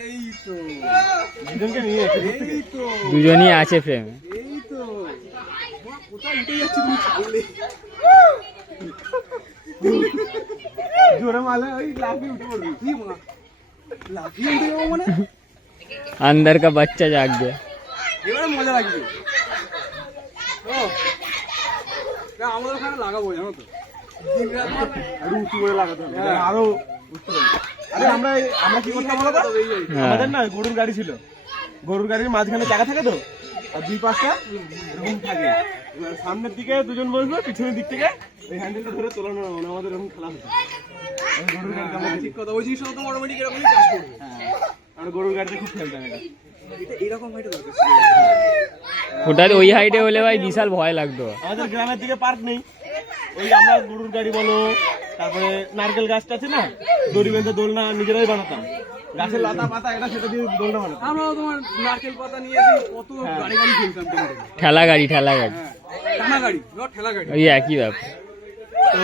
এই তো দুজনকে নিয়ে এই তো দুজনই আছে প্রেমে। এই তো কোথায় উঠে যাচ্ছি তুমি ছাড়লে জোরে মারলে ওই লাফিয়ে উঠে পড়বি। কি মা লাফিয়ে উঠে যাবো মানে अंदर का बच्चा जाग गया। এবারে মজা লাগবে ও না আমাদের ওখানে লাগাবো জানো তো দিন রাত আরো উঁচু করে লাগাতে হবে, হ্যাঁ। আরো উঠতে হবে। আরে আমরা কি করতাম বলো তো? হ্যাঁ। আমাদের না গরুর গাড়ি ছিল, গরুর গাড়ির মাঝখানে চাকা থাকে তো, আর দুই পাশটা এরকম থাকে। এবার সামনের দিকে দুজন বসবে, পিছনের দিক থেকে ওই হ্যান্ডেলটা ধরে তোলানো মানে আমাদের এরকম খেলা হতো। আমি গরুর গাড়িতে আমরা ঠিক কথা ওই জিনিসটা তো অটোমেটিক এরকমই কাজ করবে আমরা গরুর গাড়িতে খুব খেলতাম এটা। এটা এরকম হাইটে দরকার ওটা ওই হাইটে হলে ভাই বিশাল ভয় লাগতো। আমাদের গ্রামের দিকে পার্ক নেই, ওই আমরা গরুর গাড়ি বলো, তারপরে নারকেল গাছটা আছে না, দড়ি বেঁধে দোলনা নিজেরাই বানাতাম, গাছের লতা পাতা এটা সেটা দিয়ে দোলনা বানাতাম। আমরা তোমার নারকেল পাতা নিয়ে এসে কত গাড়ি গাড়ি খেলতাম তোমাদের ঠেলা গাড়ি ঠেলা গাড়ি হ্যাঁ টানা গাড়ি না ঠেলা গাড়ি ওই একই ব্যাপার। তো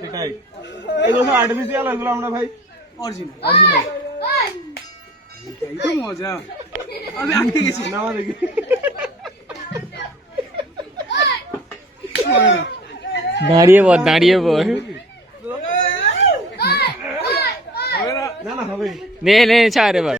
সেটাই, এগুলো সব আর্টিফিশিয়াল, এগুলো আমরা ভাই অরিজিনাল অরিজিনাল। এই তো মজা আমি আটকে গেছি না দেখি দাঁড়িয়ে পড় দাঁড়িয়ে পড়। না না হবে। নে নে ছাড় এবার।